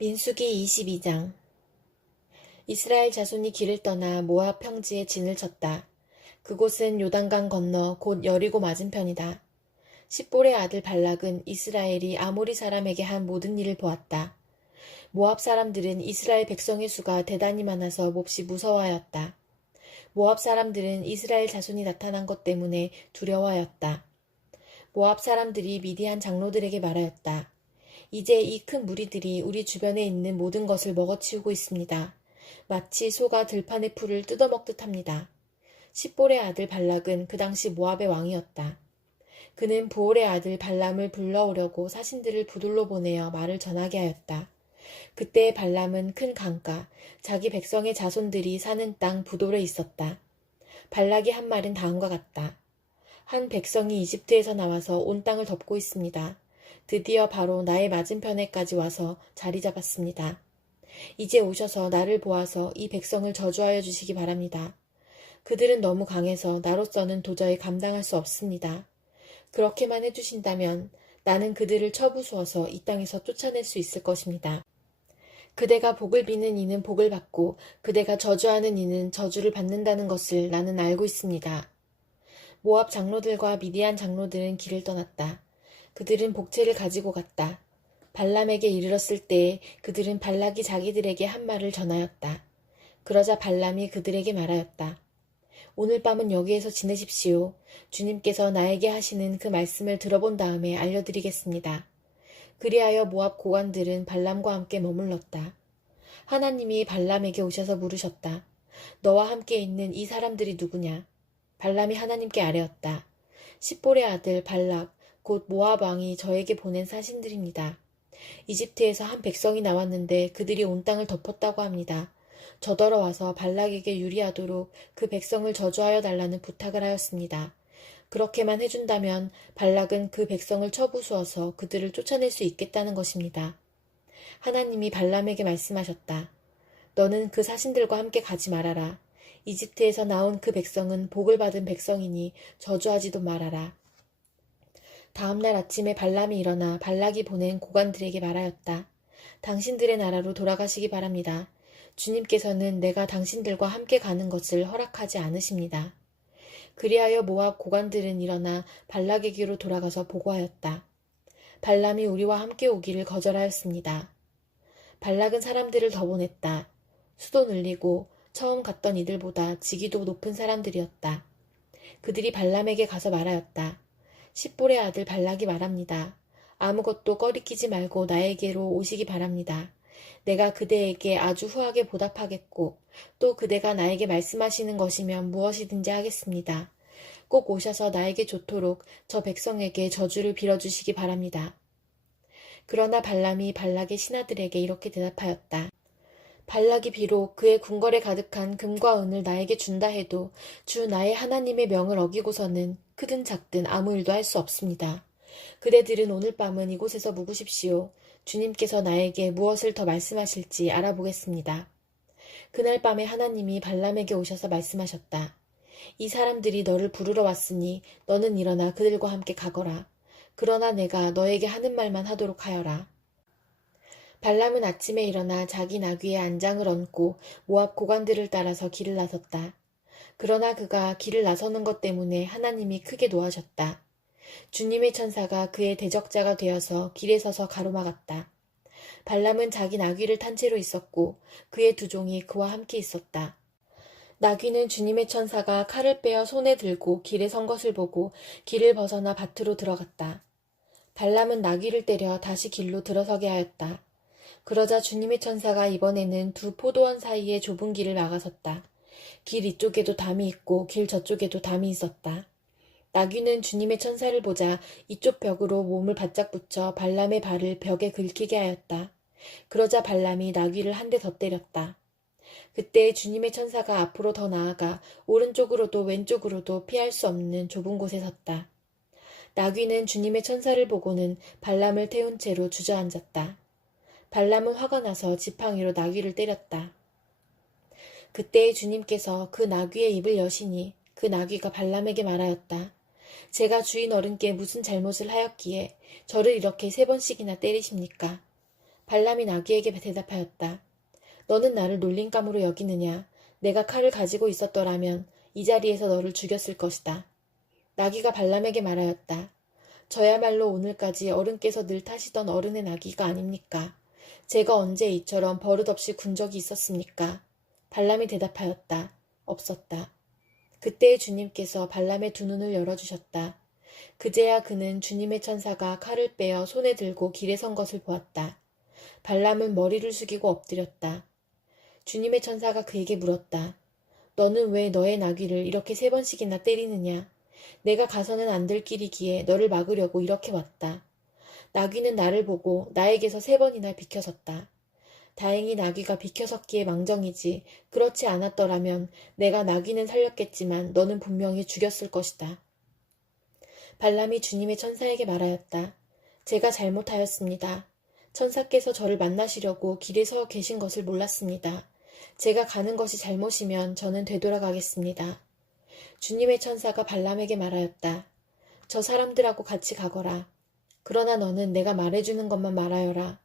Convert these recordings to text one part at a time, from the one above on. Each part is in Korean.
민수기 22장. 이스라엘 자손이 길을 떠나 모압 평지에 진을 쳤다. 그곳은 요단강 건너 곧 여리고 맞은편이다. 십볼의 아들 발락은 이스라엘이 아모리 사람에게 한 모든 일을 보았다. 모압 사람들은 이스라엘 백성의 수가 대단히 많아서 몹시 무서워하였다. 모압 사람들은 이스라엘 자손이 나타난 것 때문에 두려워하였다. 모압 사람들이 미디안 장로들에게 말하였다. 이제 이 큰 무리들이 우리 주변에 있는 모든 것을 먹어치우고 있습니다. 마치 소가 들판의 풀을 뜯어먹듯 합니다. 십볼의 아들 발락은 그 당시 모압의 왕이었다. 그는 부올의 아들 발람을 불러오려고 사신들을 부둘러 보내어 말을 전하게 하였다. 그때 발람은 큰 강가, 자기 백성의 자손들이 사는 땅 부돌에 있었다. 발락이 한 말은 다음과 같다. 한 백성이 이집트에서 나와서 온 땅을 덮고 있습니다. 드디어 바로 나의 맞은편에까지 와서 자리 잡았습니다. 이제 오셔서 나를 보아서 이 백성을 저주하여 주시기 바랍니다. 그들은 너무 강해서 나로서는 도저히 감당할 수 없습니다. 그렇게만 해주신다면 나는 그들을 쳐부수어서 이 땅에서 쫓아낼 수 있을 것입니다. 그대가 복을 비는 이는 복을 받고 그대가 저주하는 이는 저주를 받는다는 것을 나는 알고 있습니다. 모압 장로들과 미디안 장로들은 길을 떠났다. 그들은 복채를 가지고 갔다. 발람에게 이르렀을 때에 그들은 발락이 자기들에게 한 말을 전하였다. 그러자 발람이 그들에게 말하였다. 오늘 밤은 여기에서 지내십시오. 주님께서 나에게 하시는 그 말씀을 들어본 다음에 알려드리겠습니다. 그리하여 모압 고관들은 발람과 함께 머물렀다. 하나님이 발람에게 오셔서 물으셨다. 너와 함께 있는 이 사람들이 누구냐? 발람이 하나님께 아뢰었다. 십볼의 아들 발락 곧 모압 왕이 저에게 보낸 사신들입니다. 이집트에서 한 백성이 나왔는데 그들이 온 땅을 덮었다고 합니다. 저더러 와서 발락에게 유리하도록 그 백성을 저주하여 달라는 부탁을 하였습니다. 그렇게만 해준다면 발락은 그 백성을 쳐부수어서 그들을 쫓아낼 수 있겠다는 것입니다. 하나님이 발람에게 말씀하셨다. 너는 그 사신들과 함께 가지 말아라. 이집트에서 나온 그 백성은 복을 받은 백성이니 저주하지도 말아라. 다음날 아침에 발람이 일어나 발락이 보낸 고관들에게 말하였다. 당신들의 나라로 돌아가시기 바랍니다. 주님께서는 내가 당신들과 함께 가는 것을 허락하지 않으십니다. 그리하여 모압 고관들은 일어나 발락에게로 돌아가서 보고하였다. 발람이 우리와 함께 오기를 거절하였습니다. 발락은 사람들을 더 보냈다. 수도 늘리고 처음 갔던 이들보다 직위도 높은 사람들이었다. 그들이 발람에게 가서 말하였다. 십볼의 아들 발락이 말합니다. 아무것도 꺼리끼지 말고 나에게로 오시기 바랍니다. 내가 그대에게 아주 후하게 보답하겠고 또 그대가 나에게 말씀하시는 것이면 무엇이든지 하겠습니다. 꼭 오셔서 나에게 좋도록 저 백성에게 저주를 빌어주시기 바랍니다. 그러나 발람이 발락의 신하들에게 이렇게 대답하였다. 발락이 비록 그의 궁궐에 가득한 금과 은을 나에게 준다 해도 주 나의 하나님의 명을 어기고서는 크든 작든 아무 일도 할 수 없습니다. 그대들은 오늘 밤은 이곳에서 묵으십시오. 주님께서 나에게 무엇을 더 말씀하실지 알아보겠습니다. 그날 밤에 하나님이 발람에게 오셔서 말씀하셨다. 이 사람들이 너를 부르러 왔으니 너는 일어나 그들과 함께 가거라. 그러나 내가 너에게 하는 말만 하도록 하여라. 발람은 아침에 일어나 자기 나귀에 안장을 얹고 모압 고관들을 따라서 길을 나섰다. 그러나 그가 길을 나서는 것 때문에 하나님이 크게 노하셨다. 주님의 천사가 그의 대적자가 되어서 길에 서서 가로막았다. 발람은 자기 나귀를 탄 채로 있었고 그의 두 종이 그와 함께 있었다. 나귀는 주님의 천사가 칼을 빼어 손에 들고 길에 선 것을 보고 길을 벗어나 밭으로 들어갔다. 발람은 나귀를 때려 다시 길로 들어서게 하였다. 그러자 주님의 천사가 이번에는 두 포도원 사이의 좁은 길을 막아섰다. 길 이쪽에도 담이 있고 길 저쪽에도 담이 있었다. 나귀는 주님의 천사를 보자 이쪽 벽으로 몸을 바짝 붙여 발람의 발을 벽에 긁히게 하였다. 그러자 발람이 나귀를 한 대 더 때렸다. 그때 주님의 천사가 앞으로 더 나아가 오른쪽으로도 왼쪽으로도 피할 수 없는 좁은 곳에 섰다. 나귀는 주님의 천사를 보고는 발람을 태운 채로 주저앉았다. 발람은 화가 나서 지팡이로 나귀를 때렸다. 그때 주님께서 그 나귀의 입을 여시니 그 나귀가 발람에게 말하였다. 제가 주인 어른께 무슨 잘못을 하였기에 저를 이렇게 3번씩이나 때리십니까? 발람이 나귀에게 대답하였다. 너는 나를 놀림감으로 여기느냐? 내가 칼을 가지고 있었더라면 이 자리에서 너를 죽였을 것이다. 나귀가 발람에게 말하였다. 저야말로 오늘까지 어른께서 늘 타시던 어른의 나귀가 아닙니까? 제가 언제 이처럼 버릇없이 군 적이 있었습니까? 발람이 대답하였다. 없었다. 그때 주님께서 발람의 두 눈을 열어주셨다. 그제야 그는 주님의 천사가 칼을 빼어 손에 들고 길에 선 것을 보았다. 발람은 머리를 숙이고 엎드렸다. 주님의 천사가 그에게 물었다. 너는 왜 너의 나귀를 이렇게 3번씩이나 때리느냐? 내가 가서는 안 될 길이기에 너를 막으려고 이렇게 왔다. 나귀는 나를 보고 나에게서 3번이나 비켜섰다. 다행히 나귀가 비켜섰기에 망정이지 그렇지 않았더라면 내가 나귀는 살렸겠지만 너는 분명히 죽였을 것이다. 발람이 주님의 천사에게 말하였다. 제가 잘못하였습니다. 천사께서 저를 만나시려고 길에 서 계신 것을 몰랐습니다. 제가 가는 것이 잘못이면 저는 되돌아가겠습니다. 주님의 천사가 발람에게 말하였다. 저 사람들하고 같이 가거라. 그러나 너는 내가 말해주는 것만 말하여라.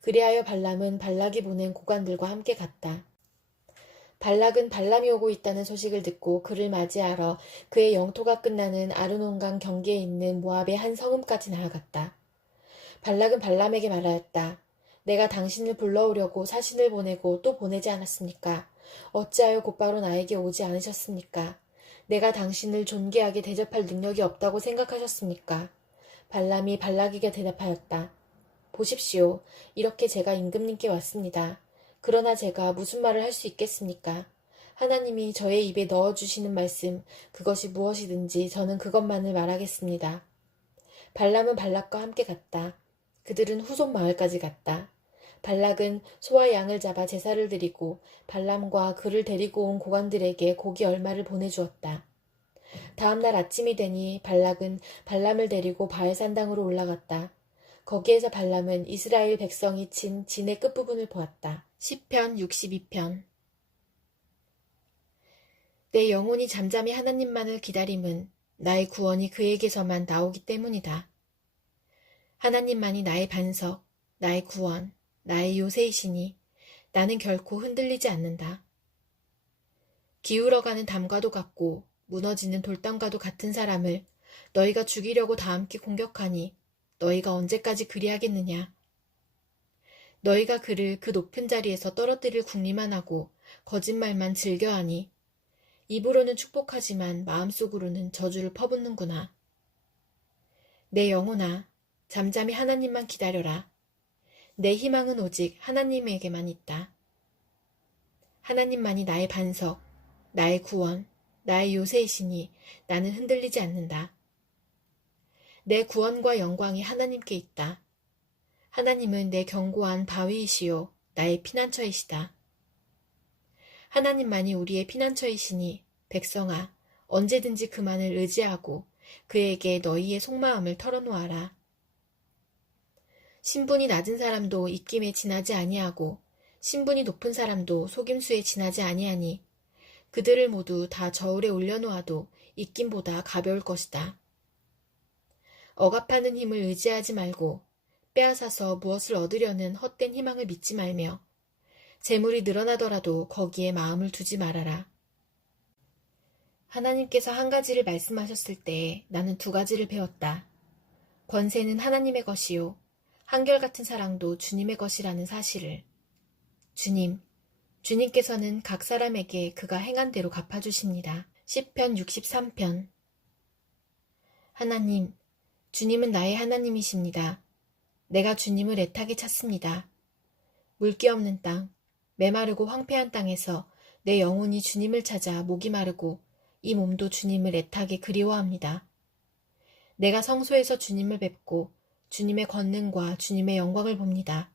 그리하여 발람은 발락이 보낸 고관들과 함께 갔다. 발락은 발람이 오고 있다는 소식을 듣고 그를 맞이하러 그의 영토가 끝나는 아르논강 경계에 있는 모압의 한 성읍까지 나아갔다. 발락은 발람에게 말하였다. 내가 당신을 불러오려고 사신을 보내고 또 보내지 않았습니까? 어찌하여 곧바로 나에게 오지 않으셨습니까? 내가 당신을 존귀하게 대접할 능력이 없다고 생각하셨습니까? 발람이 발락에게 대답하였다. 보십시오. 이렇게 제가 임금님께 왔습니다. 그러나 제가 무슨 말을 할 수 있겠습니까? 하나님이 저의 입에 넣어주시는 말씀, 그것이 무엇이든지 저는 그것만을 말하겠습니다. 발람은 발락과 함께 갔다. 그들은 후손 마을까지 갔다. 발락은 소와 양을 잡아 제사를 드리고 발람과 그를 데리고 온 고관들에게 고기 얼마를 보내주었다. 다음 날 아침이 되니 발락은 발람을 데리고 바알산당으로 올라갔다. 거기에서 발람은 이스라엘 백성이 친 진의 끝부분을 보았다. 시편 62편. 내 영혼이 잠잠히 하나님만을 기다림은 나의 구원이 그에게서만 나오기 때문이다. 하나님만이 나의 반석, 나의 구원, 나의 요새이시니 나는 결코 흔들리지 않는다. 기울어가는 담과도 같고 무너지는 돌담과도 같은 사람을 너희가 죽이려고 다 함께 공격하니 너희가 언제까지 그리하겠느냐. 너희가 그를 그 높은 자리에서 떨어뜨릴 궁리만 하고 거짓말만 즐겨하니 입으로는 축복하지만 마음속으로는 저주를 퍼붓는구나. 내 영혼아, 잠잠히 하나님만 기다려라. 내 희망은 오직 하나님에게만 있다. 하나님만이 나의 반석, 나의 구원, 나의 요새이시니 나는 흔들리지 않는다. 내 구원과 영광이 하나님께 있다. 하나님은 내 견고한 바위이시요 나의 피난처이시다. 하나님만이 우리의 피난처이시니 백성아 언제든지 그만을 의지하고 그에게 너희의 속마음을 털어놓아라. 신분이 낮은 사람도 입김에 지나지 아니하고 신분이 높은 사람도 속임수에 지나지 아니하니 그들을 모두 다 저울에 올려놓아도 입김보다 가벼울 것이다. 억압하는 힘을 의지하지 말고 빼앗아서 무엇을 얻으려는 헛된 희망을 믿지 말며 재물이 늘어나더라도 거기에 마음을 두지 말아라. 하나님께서 한 가지를 말씀하셨을 때 나는 2가지를 배웠다. 권세는 하나님의 것이요 한결같은 사랑도 주님의 것이라는 사실을. 주님께서는 각 사람에게 그가 행한 대로 갚아주십니다. 시편 63편. 하나님, 주님은 나의 하나님이십니다. 내가 주님을 애타게 찾습니다. 물기 없는 땅, 메마르고 황폐한 땅에서 내 영혼이 주님을 찾아 목이 마르고 이 몸도 주님을 애타게 그리워합니다. 내가 성소에서 주님을 뵙고 주님의 권능과 주님의 영광을 봅니다.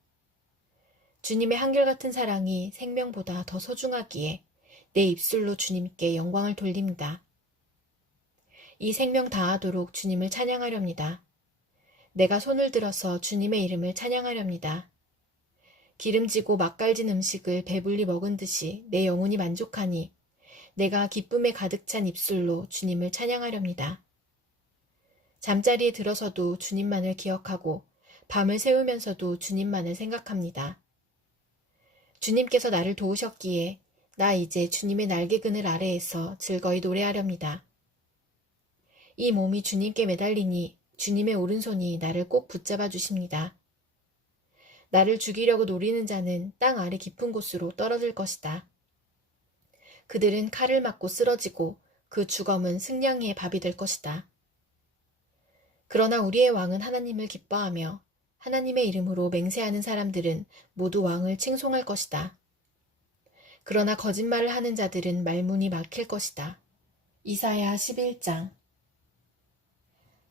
주님의 한결같은 사랑이 생명보다 더 소중하기에 내 입술로 주님께 영광을 돌립니다. 이 생명 다하도록 주님을 찬양하렵니다. 내가 손을 들어서 주님의 이름을 찬양하렵니다. 기름지고 맛깔진 음식을 배불리 먹은 듯이 내 영혼이 만족하니 내가 기쁨에 가득 찬 입술로 주님을 찬양하렵니다. 잠자리에 들어서도 주님만을 기억하고 밤을 새우면서도 주님만을 생각합니다. 주님께서 나를 도우셨기에 나 이제 주님의 날개그늘 아래에서 즐거이 노래하렵니다. 이 몸이 주님께 매달리니 주님의 오른손이 나를 꼭 붙잡아 주십니다. 나를 죽이려고 노리는 자는 땅 아래 깊은 곳으로 떨어질 것이다. 그들은 칼을 맞고 쓰러지고 그 주검은 승냥이의 밥이 될 것이다. 그러나 우리의 왕은 하나님을 기뻐하며 하나님의 이름으로 맹세하는 사람들은 모두 왕을 칭송할 것이다. 그러나 거짓말을 하는 자들은 말문이 막힐 것이다. 이사야 11장.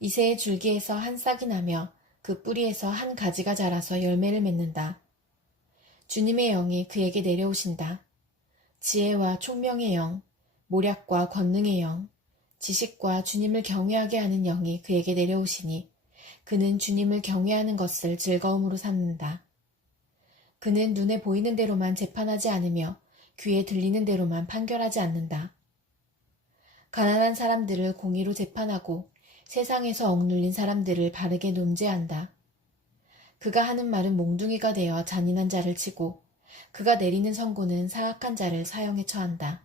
이새의 줄기에서 한 싹이 나며 그 뿌리에서 한 가지가 자라서 열매를 맺는다. 주님의 영이 그에게 내려오신다. 지혜와 총명의 영, 모략과 권능의 영, 지식과 주님을 경외하게 하는 영이 그에게 내려오시니 그는 주님을 경외하는 것을 즐거움으로 삼는다. 그는 눈에 보이는 대로만 재판하지 않으며 귀에 들리는 대로만 판결하지 않는다. 가난한 사람들을 공의로 재판하고 세상에서 억눌린 사람들을 바르게 논죄한다. 그가 하는 말은 몽둥이가 되어 잔인한 자를 치고 그가 내리는 선고는 사악한 자를 사형에 처한다.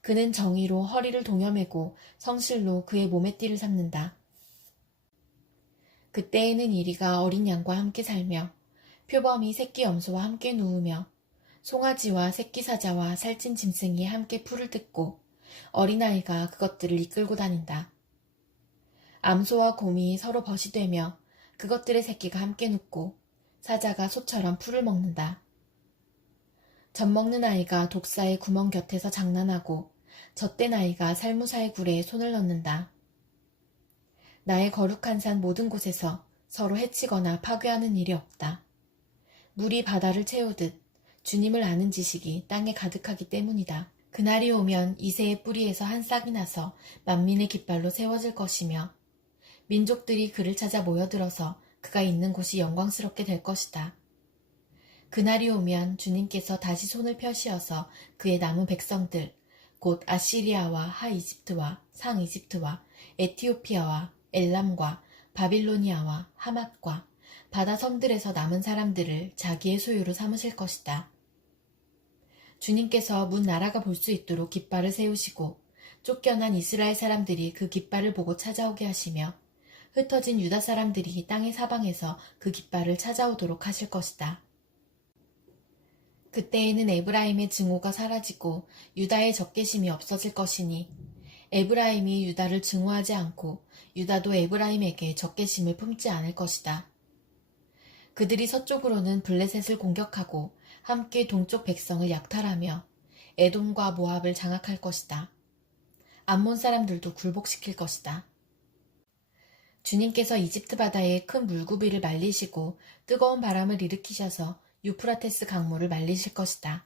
그는 정의로 허리를 동여매고 성실로 그의 몸에 띠를 삼는다. 그때에는 이리가 어린 양과 함께 살며 표범이 새끼 염소와 함께 누우며 송아지와 새끼 사자와 살찐 짐승이 함께 풀을 뜯고 어린아이가 그것들을 이끌고 다닌다. 암소와 곰이 서로 벗이 되며 그것들의 새끼가 함께 눕고 사자가 소처럼 풀을 먹는다. 젖 먹는 아이가 독사의 구멍 곁에서 장난하고 젖된 아이가 살무사의 굴에 손을 넣는다. 나의 거룩한 산 모든 곳에서 서로 해치거나 파괴하는 일이 없다. 물이 바다를 채우듯 주님을 아는 지식이 땅에 가득하기 때문이다. 그날이 오면 이새의 뿌리에서 한 싹이 나서 만민의 깃발로 세워질 것이며 민족들이 그를 찾아 모여들어서 그가 있는 곳이 영광스럽게 될 것이다. 그날이 오면 주님께서 다시 손을 펴시어서 그의 남은 백성들, 곧 아시리아와 하이집트와 상이집트와 에티오피아와 엘람과 바빌로니아와 하맛과 바다 섬들에서 남은 사람들을 자기의 소유로 삼으실 것이다. 주님께서 문 나라가 볼 수 있도록 깃발을 세우시고 쫓겨난 이스라엘 사람들이 그 깃발을 보고 찾아오게 하시며 흩어진 유다 사람들이 땅의 사방에서 그 깃발을 찾아오도록 하실 것이다. 그때에는 에브라임의 증오가 사라지고 유다의 적개심이 없어질 것이니 에브라임이 유다를 증오하지 않고 유다도 에브라임에게 적개심을 품지 않을 것이다. 그들이 서쪽으로는 블레셋을 공격하고 함께 동쪽 백성을 약탈하며 에돔과 모압을 장악할 것이다. 암몬 사람들도 굴복시킬 것이다. 주님께서 이집트 바다에 큰 물구비를 말리시고 뜨거운 바람을 일으키셔서 유프라테스 강물을 말리실 것이다.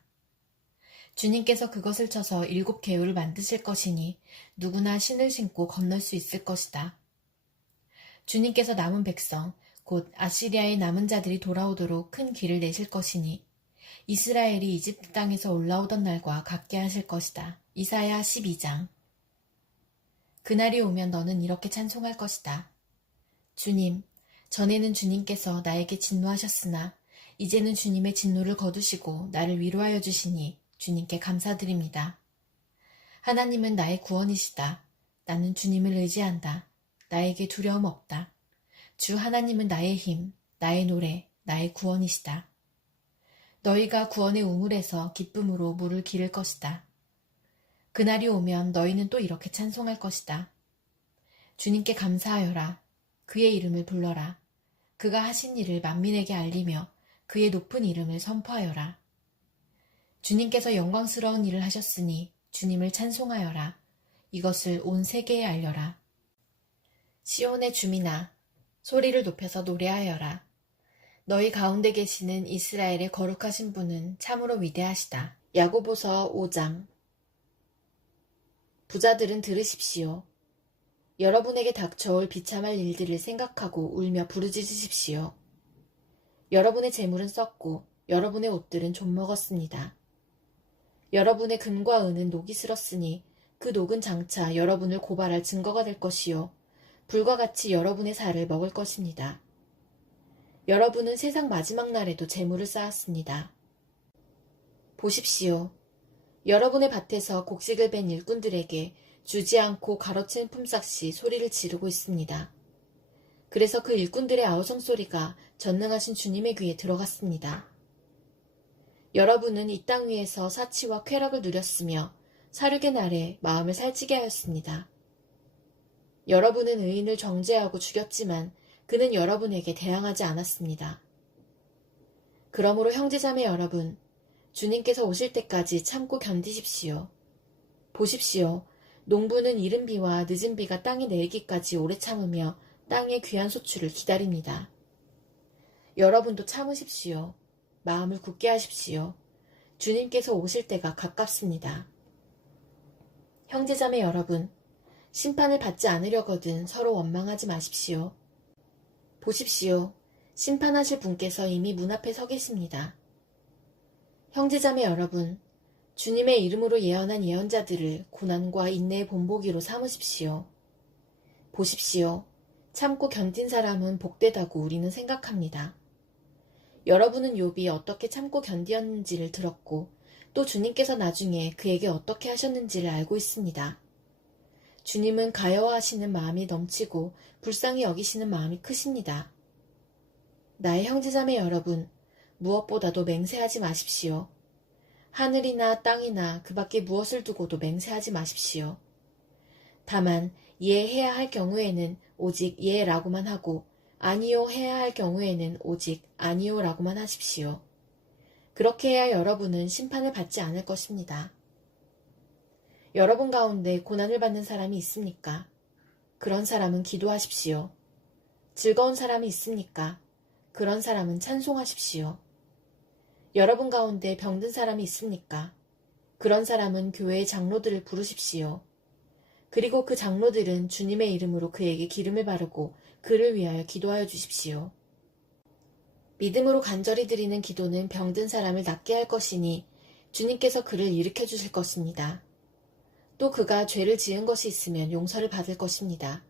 주님께서 그것을 쳐서 7 개울을 만드실 것이니 누구나 신을 신고 건널 수 있을 것이다. 주님께서 남은 백성, 곧 아시리아의 남은 자들이 돌아오도록 큰 길을 내실 것이니 이스라엘이 이집트 땅에서 올라오던 날과 같게 하실 것이다. 이사야 12장. 그날이 오면 너는 이렇게 찬송할 것이다. 주님, 전에는 주님께서 나에게 진노하셨으나 이제는 주님의 진노를 거두시고 나를 위로하여 주시니 주님께 감사드립니다. 하나님은 나의 구원이시다. 나는 주님을 의지한다. 나에게 두려움 없다. 주 하나님은 나의 힘, 나의 노래, 나의 구원이시다. 너희가 구원의 우물에서 기쁨으로 물을 기를 것이다. 그날이 오면 너희는 또 이렇게 찬송할 것이다. 주님께 감사하여라. 그의 이름을 불러라. 그가 하신 일을 만민에게 알리며 그의 높은 이름을 선포하여라. 주님께서 영광스러운 일을 하셨으니 주님을 찬송하여라. 이것을 온 세계에 알려라. 시온의 주민아, 소리를 높여서 노래하여라. 너희 가운데 계시는 이스라엘의 거룩하신 분은 참으로 위대하시다. 야고보서 5장. 부자들은 들으십시오. 여러분에게 닥쳐올 비참할 일들을 생각하고 울며 부르짖으십시오. 여러분의 재물은 썩고 여러분의 옷들은 좀먹었습니다. 여러분의 금과 은은 녹이 슬었으니 그 녹은 장차 여러분을 고발할 증거가 될 것이요 불과 같이 여러분의 살을 먹을 것입니다. 여러분은 세상 마지막 날에도 재물을 쌓았습니다. 보십시오. 여러분의 밭에서 곡식을 벤 일꾼들에게 주지 않고 가로챈 품삯이 소리를 지르고 있습니다. 그래서 그 일꾼들의 아우성 소리가 전능하신 주님의 귀에 들어갔습니다. 여러분은 이 땅 위에서 사치와 쾌락을 누렸으며 사륙의 날에 마음을 살찌게 하였습니다. 여러분은 의인을 정죄하고 죽였지만 그는 여러분에게 대항하지 않았습니다. 그러므로 형제자매 여러분, 주님께서 오실 때까지 참고 견디십시오. 보십시오. 농부는 이른 비와 늦은 비가 땅에 내리기까지 오래 참으며 땅의 귀한 소출을 기다립니다. 여러분도 참으십시오. 마음을 굳게 하십시오. 주님께서 오실 때가 가깝습니다. 형제자매 여러분, 심판을 받지 않으려거든 서로 원망하지 마십시오. 보십시오. 심판하실 분께서 이미 문 앞에 서 계십니다. 형제자매 여러분, 주님의 이름으로 예언한 예언자들을 고난과 인내의 본보기로 삼으십시오. 보십시오. 참고 견딘 사람은 복되다고 우리는 생각합니다. 여러분은 욥이 어떻게 참고 견디었는지를 들었고 또 주님께서 나중에 그에게 어떻게 하셨는지를 알고 있습니다. 주님은 가여워하시는 마음이 넘치고 불쌍히 여기시는 마음이 크십니다. 나의 형제자매 여러분, 무엇보다도 맹세하지 마십시오. 하늘이나 땅이나 그 밖에 무엇을 두고도 맹세하지 마십시오. 다만 예해야 할 경우에는 오직 예라고만 하고 아니요 해야 할 경우에는 오직 아니요라고만 하십시오. 그렇게 해야 여러분은 심판을 받지 않을 것입니다. 여러분 가운데 고난을 받는 사람이 있습니까? 그런 사람은 기도하십시오. 즐거운 사람이 있습니까? 그런 사람은 찬송하십시오. 여러분 가운데 병든 사람이 있습니까? 그런 사람은 교회의 장로들을 부르십시오. 그리고 그 장로들은 주님의 이름으로 그에게 기름을 바르고 그를 위하여 기도하여 주십시오. 믿음으로 간절히 드리는 기도는 병든 사람을 낫게 할 것이니 주님께서 그를 일으켜 주실 것입니다. 또 그가 죄를 지은 것이 있으면 용서를 받을 것입니다.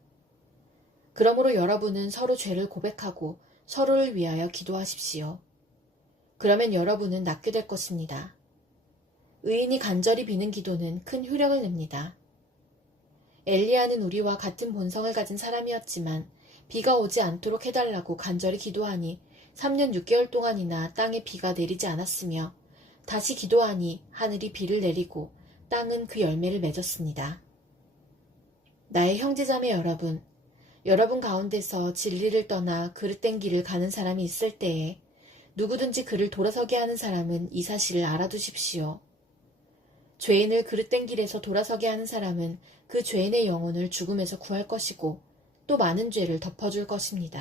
그러므로 여러분은 서로 죄를 고백하고 서로를 위하여 기도하십시오. 그러면 여러분은 낫게 될 것입니다. 의인이 간절히 비는 기도는 큰 효력을 냅니다. 엘리야는 우리와 같은 본성을 가진 사람이었지만 비가 오지 않도록 해달라고 간절히 기도하니 3년 6개월 동안이나 땅에 비가 내리지 않았으며 다시 기도하니 하늘이 비를 내리고 땅은 그 열매를 맺었습니다. 나의 형제자매 여러분, 여러분 가운데서 진리를 떠나 그릇된 길을 가는 사람이 있을 때에 누구든지 그를 돌아서게 하는 사람은 이 사실을 알아두십시오. 죄인을 그릇된 길에서 돌아서게 하는 사람은 그 죄인의 영혼을 죽음에서 구할 것이고 또 많은 죄를 덮어줄 것입니다.